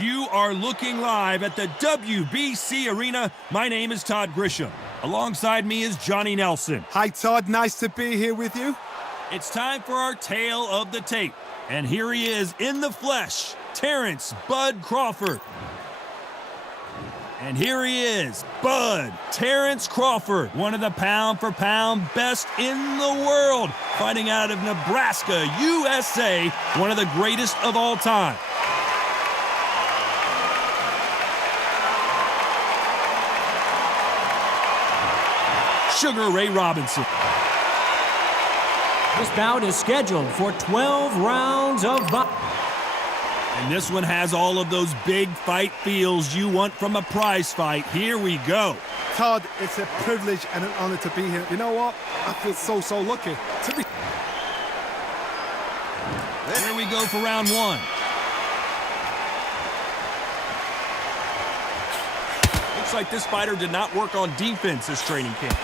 You are looking live at the WBC Arena. My name is Todd Grisham. Alongside me is Johnny Nelson. Hi, Todd. Nice to be here with you. It's time for our tale of the tape. And here he is in the flesh, Terrence Bud Crawford. And here he is, Bud Terrence Crawford, one of the pound-for-pound best in the world, fighting out of Nebraska, USA, one of the greatest of all time. Sugar Ray Robinson. This bout is scheduled for 12 rounds of boxing. And this one has all of those big fight feels you want from a prize fight. Here we go. Todd, it's a privilege and an honor to be here. You know what? I feel so lucky to be. Here we go for round one. Looks like this fighter did not work on defense this training camp.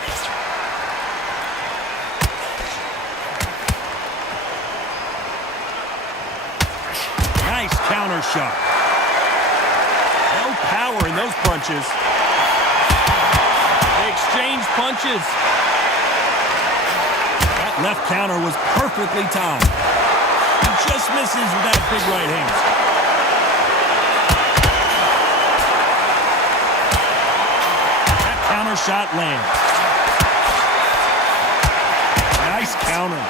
Nice counter shot. No power in those punches. They exchange punches. That left counter was perfectly timed. He just misses with that big right hand. That counter shot lands. Nice counter.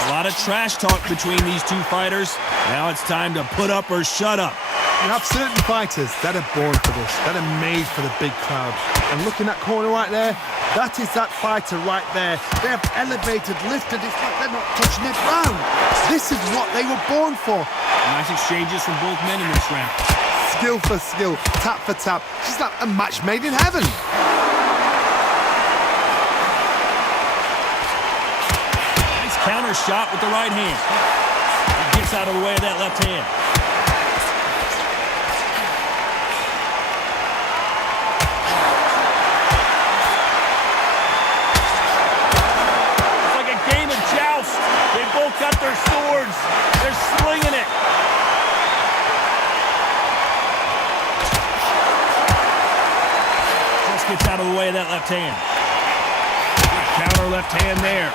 A lot of trash talk between these two fighters. Now it's time to put up or shut up. You have certain fighters that are born for this, that are made for the big crowd. And look in that corner right there, that is that fighter right there. They have elevated, lifted, it's like they're not touching the ground. This is what they were born for. Nice exchanges from both men in this round. Skill for skill, tap for tap. Just like a match made in heaven. Counter shot with the right hand. He gets out of the way of that left hand. It's like a game of joust. They both got their swords. They're slinging it. Just gets out of the way of that left hand. Good counter left hand there.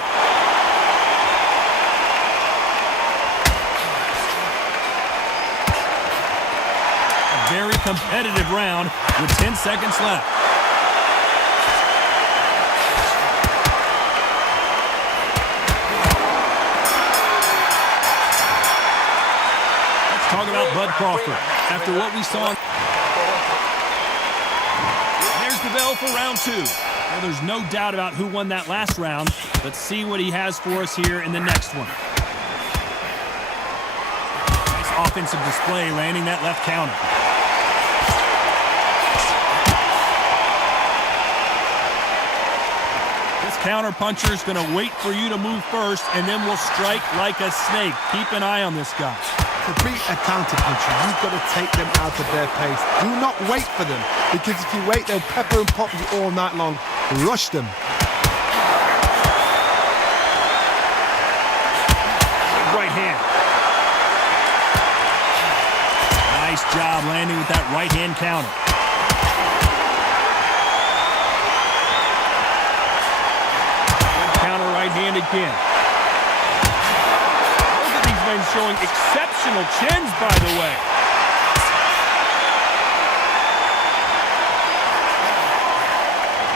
Very competitive round with 10 seconds left. Let's talk about Bud Crawford. After what we saw, there's the bell for round two. Well, there's no doubt about who won that last round. Let's see what he has for us here in the next one. Nice offensive display, landing that left counter. Counter-puncher is going to wait for you to move first, and then will strike like a snake. Keep an eye on this guy. To beat a counter-puncher, you've got to take them out of their pace. Do not wait for them, because if you wait, they'll pepper and pop you all night long. Rush them. Right hand. Nice job landing with that right hand counter. Hand again. Both of these men showing exceptional chins, by the way.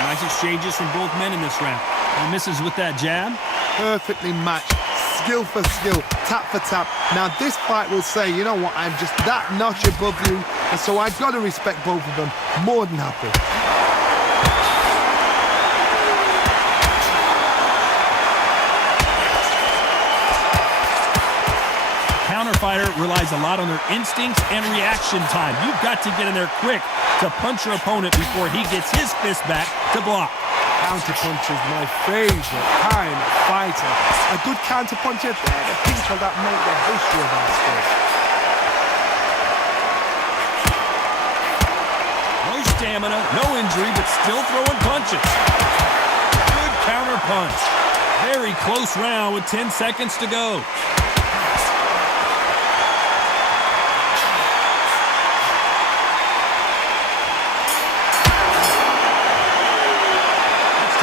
Nice exchanges from both men in this round. He misses with that jab. Perfectly matched. Skill for skill, tap for tap. Now this fight will say, you know what, I'm just that notch above you, and so I've got to respect both of them. More than happy. Fighter relies a lot on their instincts and reaction time. You've got to get in there quick to punch your opponent before he gets his fist back to block. Counter-puncher is my favorite kind of fighter. A good counter-puncher, they're the people that make the history of our sport. No stamina, no injury, but still throwing punches. Good counter punch. Very close round with 10 seconds to go.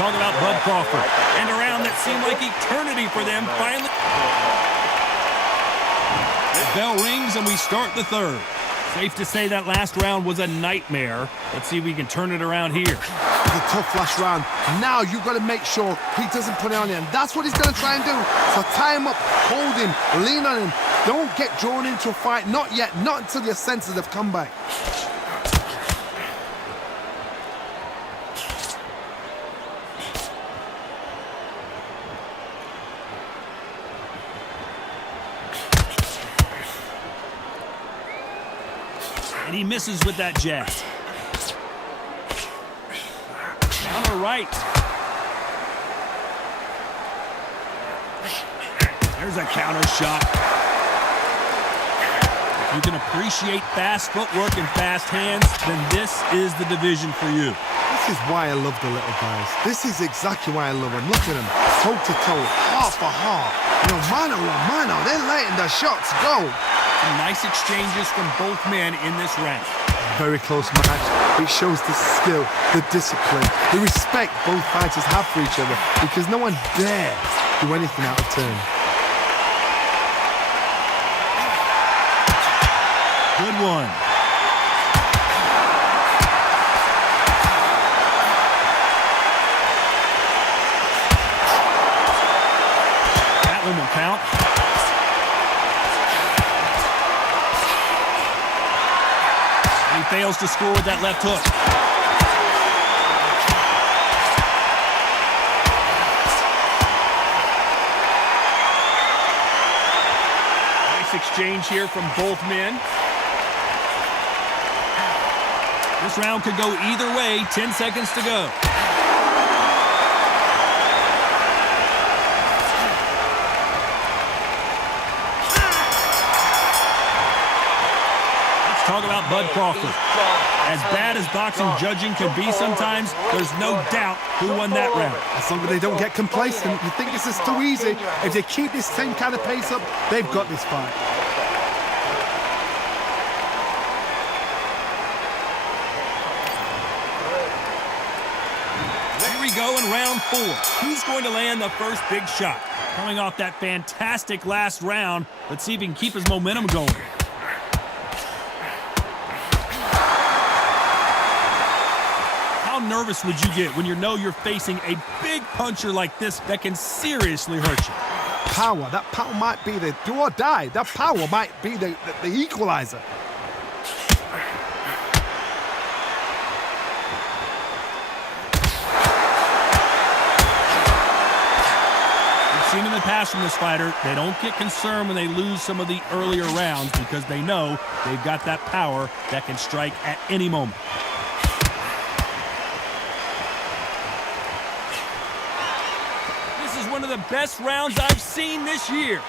talk about Bud Crawford. And a round that seemed like eternity for them finally. The bell rings and we start the third. Safe to say that last round was a nightmare. Let's see if we can turn it around here. It's a tough last round. Now you've got to make sure he doesn't put it on you, and that's what he's going to try and do. So tie him up, hold him, lean on him. Don't get drawn into a fight. Not yet. Not until your senses have come back. And he misses with that jab. Counter right. There's a counter shot. If you can appreciate fast footwork and fast hands, then this is the division for you. This is why I love the little guys. This is exactly why I love them. Look at them, toe to toe, heart for heart. You know, mano a mano, they're letting the shots go. Some nice exchanges from both men in this round. Very close match. It shows the skill, the discipline, the respect both fighters have for each other, because no one dares do anything out of turn. Good one. That one will count. He fails to score with that left hook. Nice exchange here from both men. This round could go either way. 10 seconds to go. Talk about Bud Crawford. As bad as boxing judging can be sometimes, there's no doubt who won that round. As long as they don't get complacent, you think this is too easy. If they keep this same kind of pace up, they've got this fight. Here we go in round 4. Who's going to land the first big shot? Coming off that fantastic last round, let's see if he can keep his momentum going. How nervous would you get when you know you're facing a big puncher like this that can seriously hurt you? Power. That power might be the do or die. That power might be the equalizer. We've seen in the past from this fighter, they don't get concerned when they lose some of the earlier rounds because they know they've got that power that can strike at any moment. One of the best rounds I've seen this year.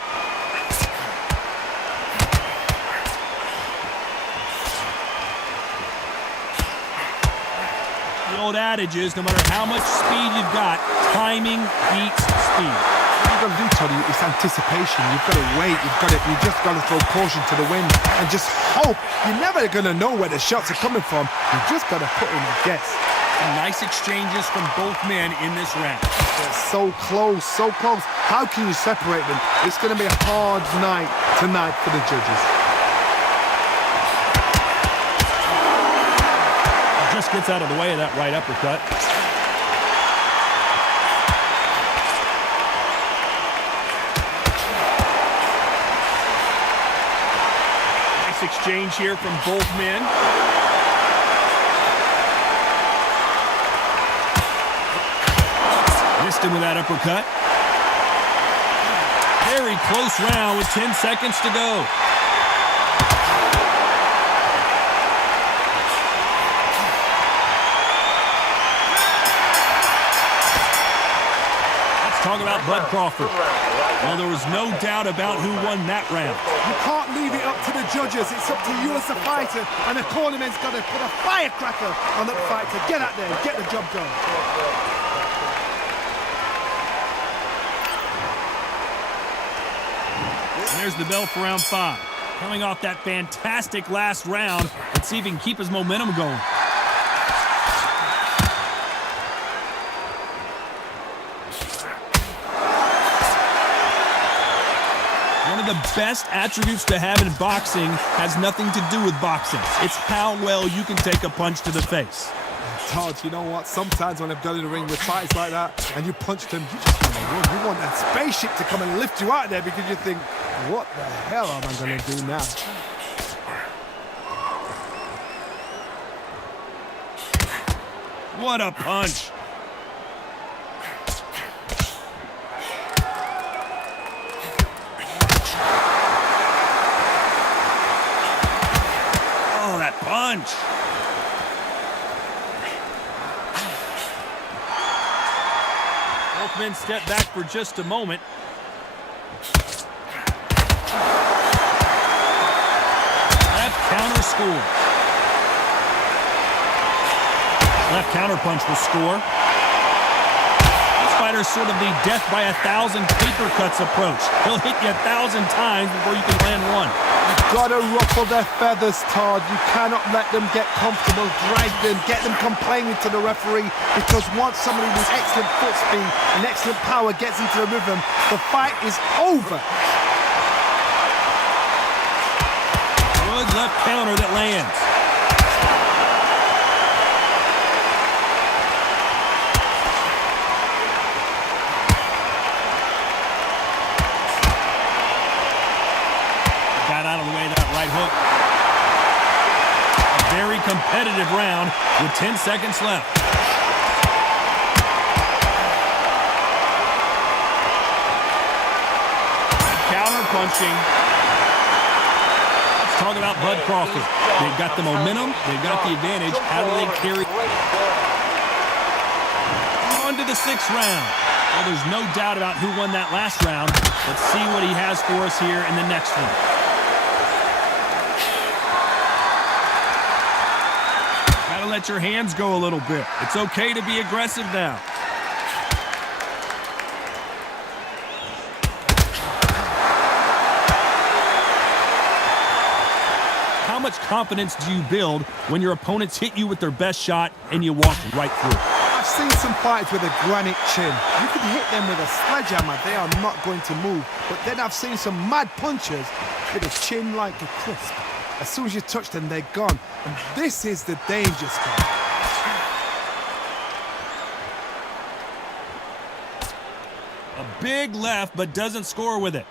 The old adage is no matter how much speed you've got, timing beats speed. What you've got to do, Toddy, is anticipation. You've got to wait. You just got to throw caution to the wind and just hope. You're never going to know where the shots are coming from. You just got to put in a guess. Some nice exchanges from both men in this round. They're so close, so close. How can you separate them? It's going to be a hard night tonight for the judges. Just gets out of the way of that right uppercut. Nice exchange here from both men. Missed him with that uppercut. Very close round with 10 seconds to go. Let's talk about Bud Crawford. Well, there was no doubt about who won that round. You can't leave it up to the judges. It's up to you as a fighter, and the tournament's got to put a firecracker on that fight to get out there and get the job done. And there's the bell for round 5. Coming off that fantastic last round, let's see if he can keep his momentum going. One of the best attributes to have in boxing has nothing to do with boxing. It's how well you can take a punch to the face. Todd, you know what? Sometimes when I've done in the ring with fights like that and you punch them, you just want to run. You want that spaceship to come and lift you out of there because you think, what the hell am I going to do now? What a punch. Oh, that punch. Both men step back for just a moment. Left counter score. Left counter punch will score. This fighter's sort of the death by 1,000 paper cuts approach. He'll hit you 1,000 times before you can land one. You've got to ruffle their feathers, Todd. You cannot let them get comfortable, drag them, get them complaining to the referee, because once somebody with excellent foot speed and excellent power gets into the rhythm, the fight is over. Good left counter that lands. Got out of the way of that right hook. A very competitive round with 10 seconds left. Counter punching. Let's talk about Bud Crawford. They've got the momentum. They've got the advantage. How do they carry on to the 6th round? Well, there's no doubt about who won that last round. Let's see what he has for us here in the next one. Gotta let your hands go a little bit. It's okay to be aggressive now. How much confidence do you build when your opponents hit you with their best shot and you walk right through it? I've seen some fighters with a granite chin. You can hit them with a sledgehammer, they are not going to move. But then I've seen some mad punchers with a chin like a crisp. As soon as you touch them, they're gone. And this is the danger spot. A big left, but doesn't score with it.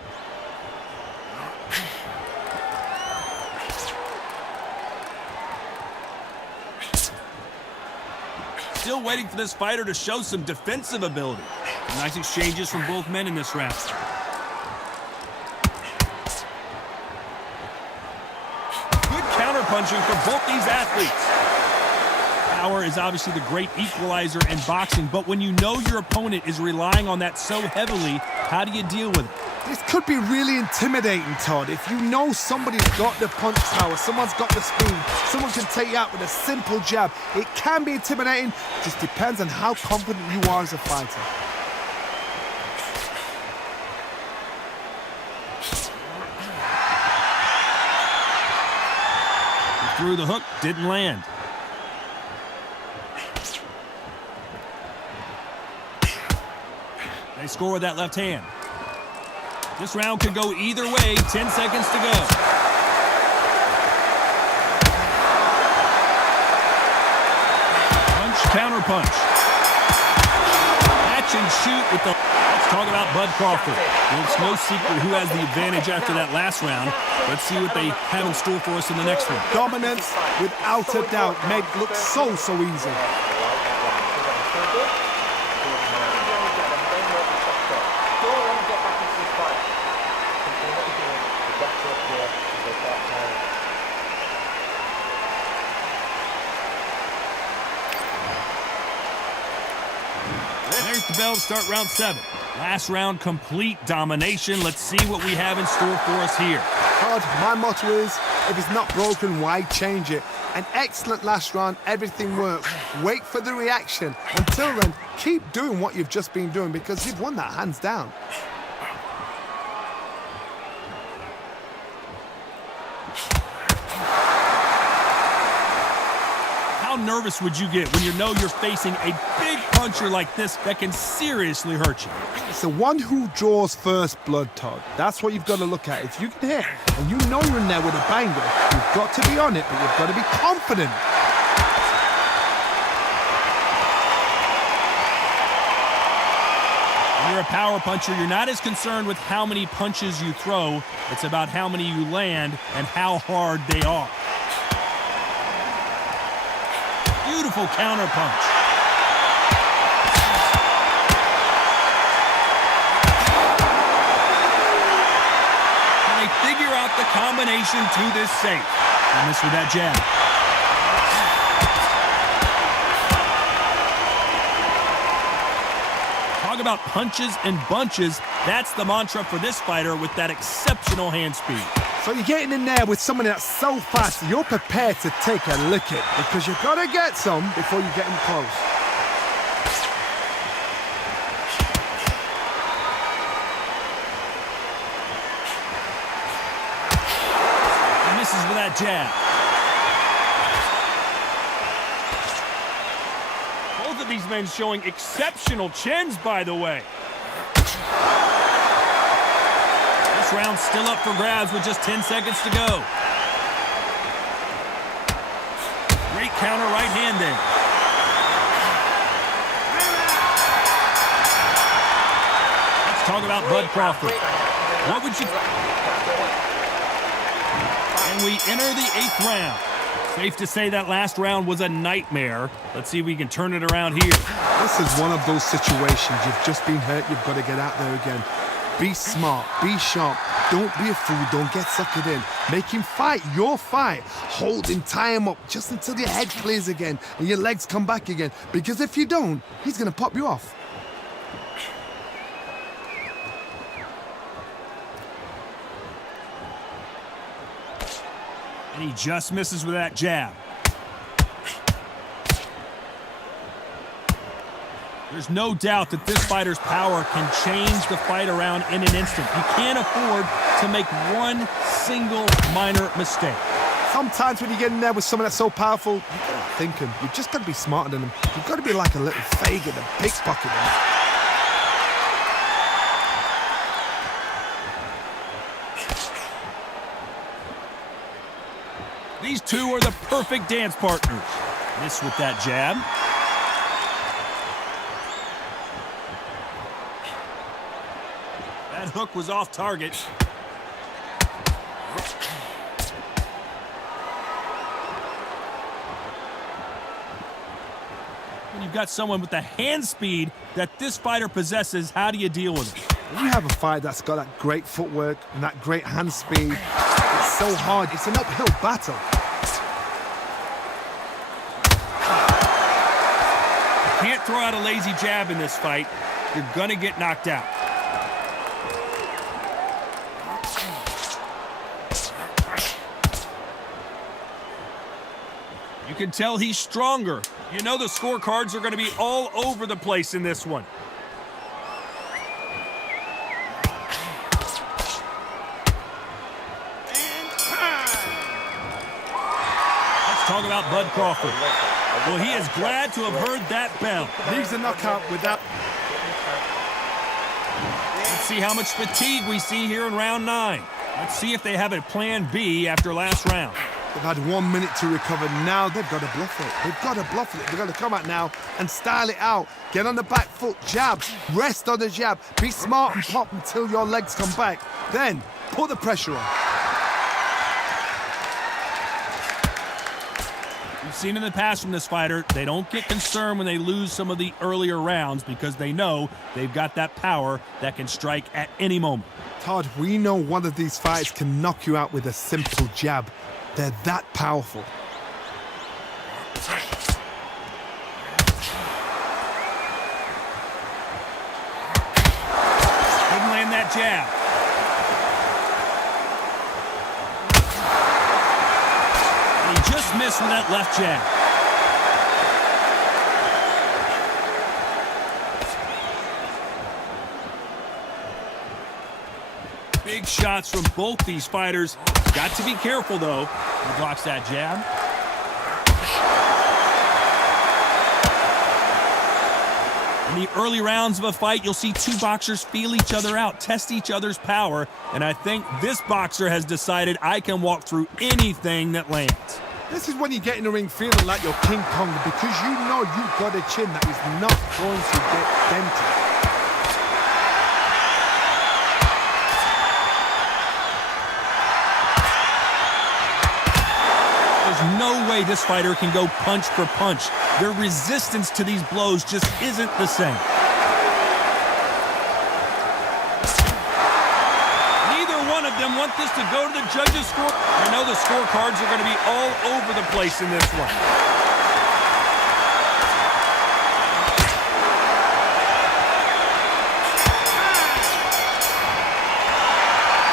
Still waiting for this fighter to show some defensive ability. Nice exchanges from both men in this round. Good counter-punching for both these athletes. Power is obviously the great equalizer in boxing, but when you know your opponent is relying on that so heavily, how do you deal with it? This could be really intimidating, Todd. If you know somebody's got the punch power, someone's got the speed, someone can take you out with a simple jab, it can be intimidating. It just depends on how confident you are as a fighter. He threw the hook, didn't land. They score with that left hand. This round could go either way. 10 seconds to go. Punch, counter punch. Catch and shoot with the... Let's talk about Bud Crawford. Well, it's no secret who has the advantage after that last round. Let's see what they have in store for us in the next one. Dominance, without a doubt, made it look so easy. There's the bell to start round 7. Last round, complete domination. Let's see what we have in store for us here. Todd, my motto is, if it's not broken, why change it? An excellent last round, everything worked. Wait for the reaction. Until then, keep doing what you've just been doing because you've won that hands down. How nervous would you get when you know you're facing a big puncher like this that can seriously hurt you? It's the one who draws first blood, Todd. That's what you've got to look at. If you can hit and you know you're in there with a banger, you've got to be on it, but you've got to be confident. When you're a power puncher, you're not as concerned with how many punches you throw. It's about how many you land and how hard they are. Beautiful counter punch. And they figure out the combination to this safe. And this with that jab. Talk about punches and bunches. That's the mantra for this fighter with that exceptional hand speed. So you're getting in there with someone that's so fast, you're prepared to take a licking because you've got to get some before you get him close. And misses with that jab. Both of these men showing exceptional chins, by the way. This round's still up for grabs with just 10 seconds to go. Great counter right hand there. Let's talk about Bud Crawford. What would you... And we enter the 8th round. Safe to say that last round was a nightmare. Let's see if we can turn it around here. This is one of those situations. You've just been hurt. You've got to get out there again. Be smart. Be sharp. Don't be a fool. Don't get suckered in. Make him fight your fight. Hold him, tie him up just until your head clears again and your legs come back again. Because if you don't, he's going to pop you off. And he just misses with that jab. There's no doubt that this fighter's power can change the fight around in an instant. You can't afford to make one single minor mistake. Sometimes when you get in there with someone that's so powerful, you've got to think him. You've just got to be smarter than him. You've got to be like a little Fagin and pickpocket him. These two are the perfect dance partners. Miss with that jab. That hook was off target. When you've got someone with the hand speed that this fighter possesses, how do you deal with it? When you have a fight that's got that great footwork and that great hand speed, it's so hard. It's an uphill battle. You can't throw out a lazy jab in this fight. You're going to get knocked out. You can tell he's stronger. You know the scorecards are going to be all over the place in this one. Let's talk about Bud Crawford. Well, he is glad to have heard that bell. Leaves a knockout without... Let's see how much fatigue we see here in round 9. Let's see if they have a plan B after last round. They've had 1 minute to recover. Now they've got to bluff it. They've got to bluff it. They've got to come out now and style it out. Get on the back foot, jab, rest on the jab. Be smart and pop until your legs come back. Then put the pressure on. We've seen in the past from this fighter, they don't get concerned when they lose some of the earlier rounds because they know they've got that power that can strike at any moment. Todd, we know one of these fighters can knock you out with a simple jab. They're that powerful. Couldn't land that jab. And he just missed with that left jab. Big shots from both these fighters. Got to be careful, though. He blocks that jab. In the early rounds of a fight, you'll see two boxers feel each other out, test each other's power, and I think this boxer has decided I can walk through anything that lands. This is when you get in the ring feeling like you're King Kong because you know you've got a chin that is not going to get dented. There's no way this fighter can go punch for punch. Their resistance to these blows just isn't the same. Neither one of them want this to go to the judges' score. I know the scorecards are going to be all over the place in this one.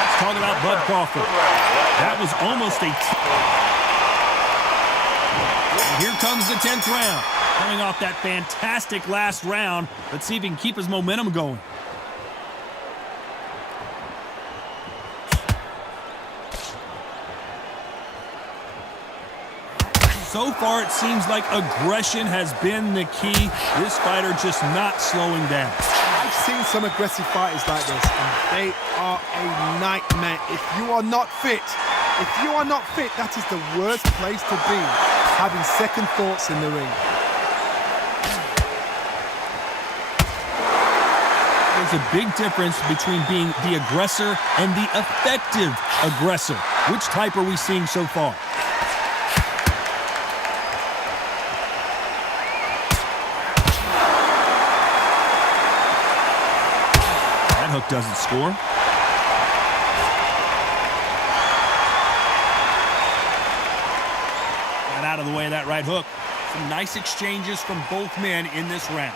Let's talk about Bud Crawford. That was almost a... Here comes the 10th round. Coming off that fantastic last round. Let's see if he can keep his momentum going. So far, it seems like aggression has been the key. This fighter just not slowing down. I've seen some aggressive fighters like this, and they are a nightmare. If you are not fit, that is the worst place to be, having second thoughts in the ring. There's a big difference between being the aggressor and the effective aggressor. Which type are we seeing so far? That hook doesn't score. Out of the way of that right hook. Some nice exchanges from both men in this round.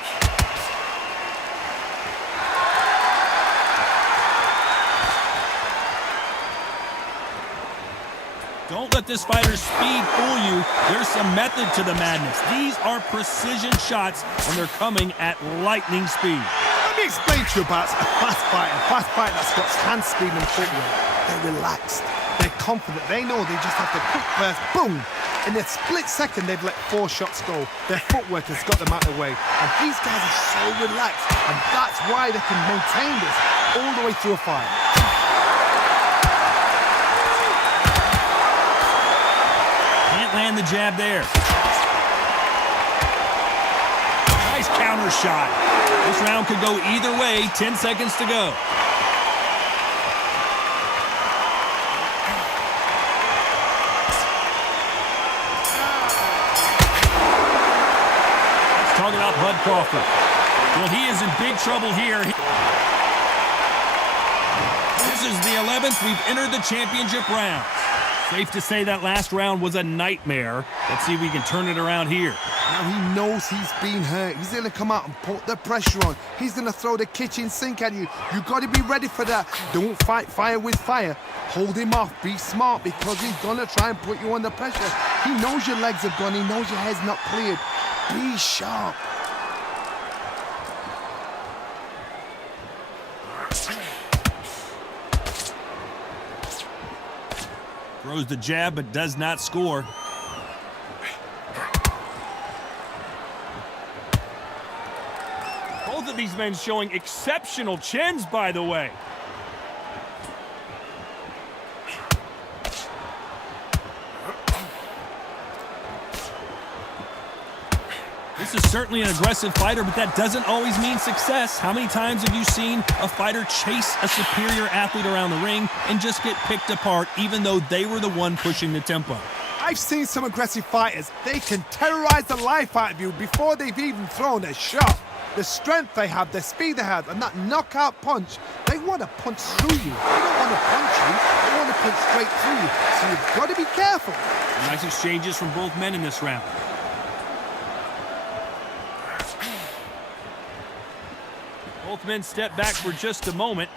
Don't let this fighter's speed fool you. There's some method to the madness. These are precision shots, and they're coming at lightning speed. Let me explain to you about a fast fighter that's got hand speed and footwork. They're relaxed. They're confident. They know they just have to quick burst, boom. In a split second, they've let 4 shots go. Their footwork has got them out of the way. And these guys are so relaxed. And that's why they can maintain this all the way through a fight. Can't land the jab there. Nice counter shot. This round could go either way. 10 seconds to go. Talking about Bud Crawford. Well, he is in big trouble here. This is the 11th. We've entered the championship round. Safe to say that last round was a nightmare. Let's see if we can turn it around here. Now he knows he's been hurt. He's going to come out and put the pressure on. He's going to throw the kitchen sink at you. You got to be ready for that. Don't fight fire with fire. Hold him off. Be smart because he's going to try and put you under pressure. He knows your legs have gone. He knows your head's not cleared. Be sharp. Throws the jab, but does not score. Both of these men showing exceptional chins, by the way. This is certainly an aggressive fighter, but that doesn't always mean success. How many times have you seen a fighter chase a superior athlete around the ring and just get picked apart even though they were the one pushing the tempo? I've seen some aggressive fighters. They can terrorize the life out of you before they've even thrown a shot. The strength they have, the speed they have, and that knockout punch, they want to punch through you. They don't want to punch you. They want to punch straight through you. So you've got to be careful. Nice exchanges from both men in this round. Both men step back for just a moment.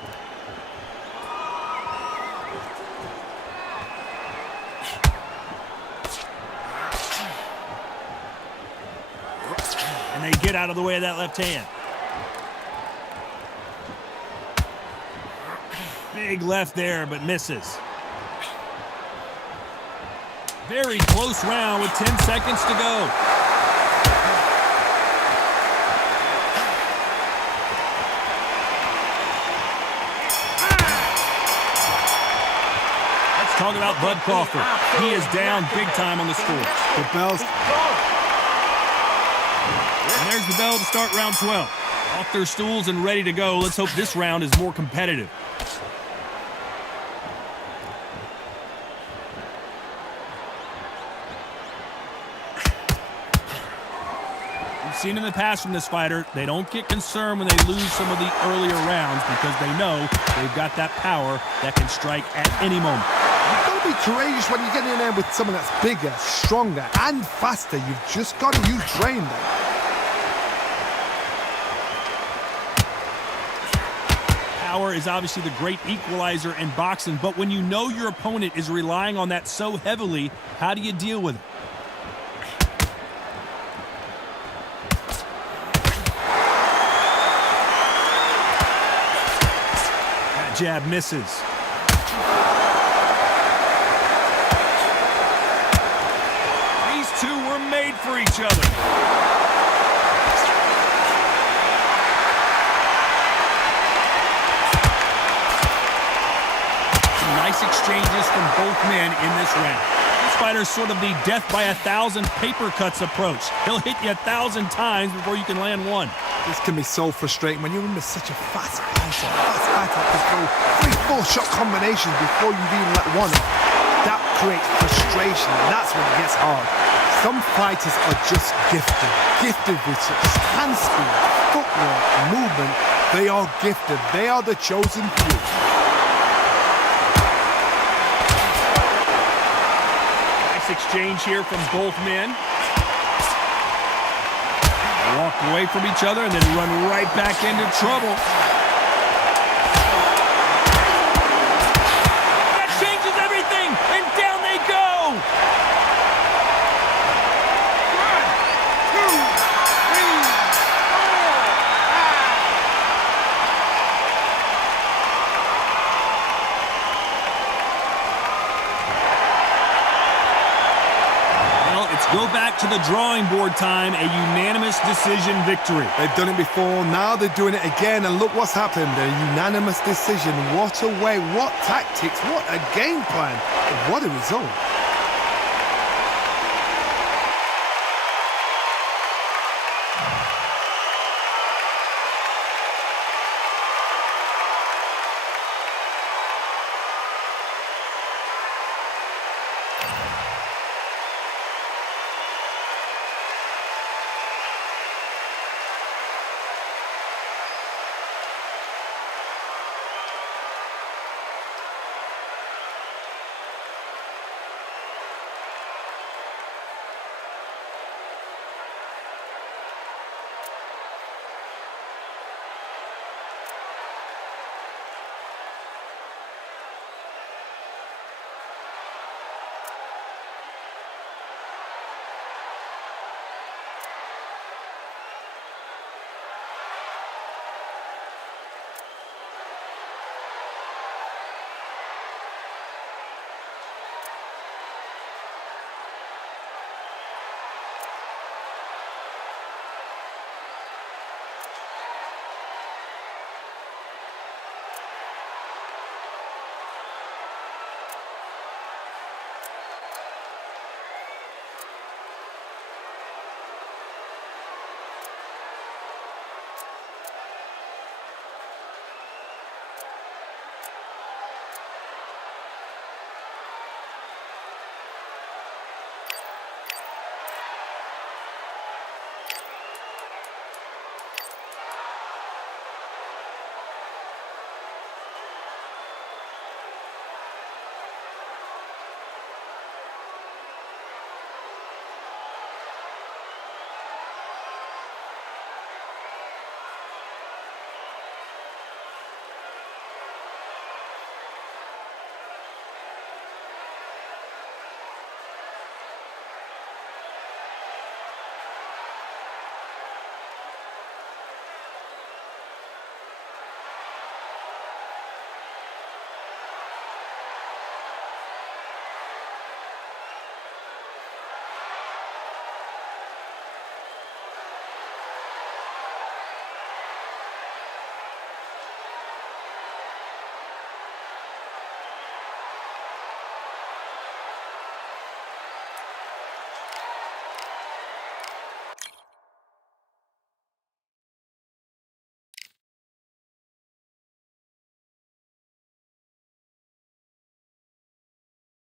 And they get out of the way of that left hand. Big left there, but misses. Very close round with 10 seconds to go. talk about Bud Crawford. He is down big time on the score. The bells. And there's the bell to start round 12. Off their stools and ready to go. Let's hope this round is more competitive. We've seen in the past from this fighter, they don't get concerned when they lose some of the earlier rounds because they know they've got that power that can strike at any moment. You've got to be courageous when you get in there with someone that's bigger, stronger, and faster. You've just got to use brain there. Power is obviously the great equalizer in boxing, but when you know your opponent is relying on that so heavily, how do you deal with it? That jab misses. These two were made for each other. Nice exchanges from both men in this round. This fighter's sort of the death by 1,000 paper cuts approach. He'll hit you 1,000 times before you can land one. This can be so frustrating when you're under such a fast fighter. Fast fighter can throw 3-4 shot combinations before you've even let one off. That creates frustration, and that's when it gets hard. Some fighters are just gifted. Gifted with such hand speed, footwork, movement. They are gifted. They are the chosen few. Exchange here from both men. Walk away from each other and then run right back into trouble. That changes everything, and down they go. 1, 2, 3. Go back to the drawing board time, a unanimous decision victory. They've done it before, now they're doing it again, and look what's happened. A unanimous decision. What a way, what tactics, what a game plan. What a result.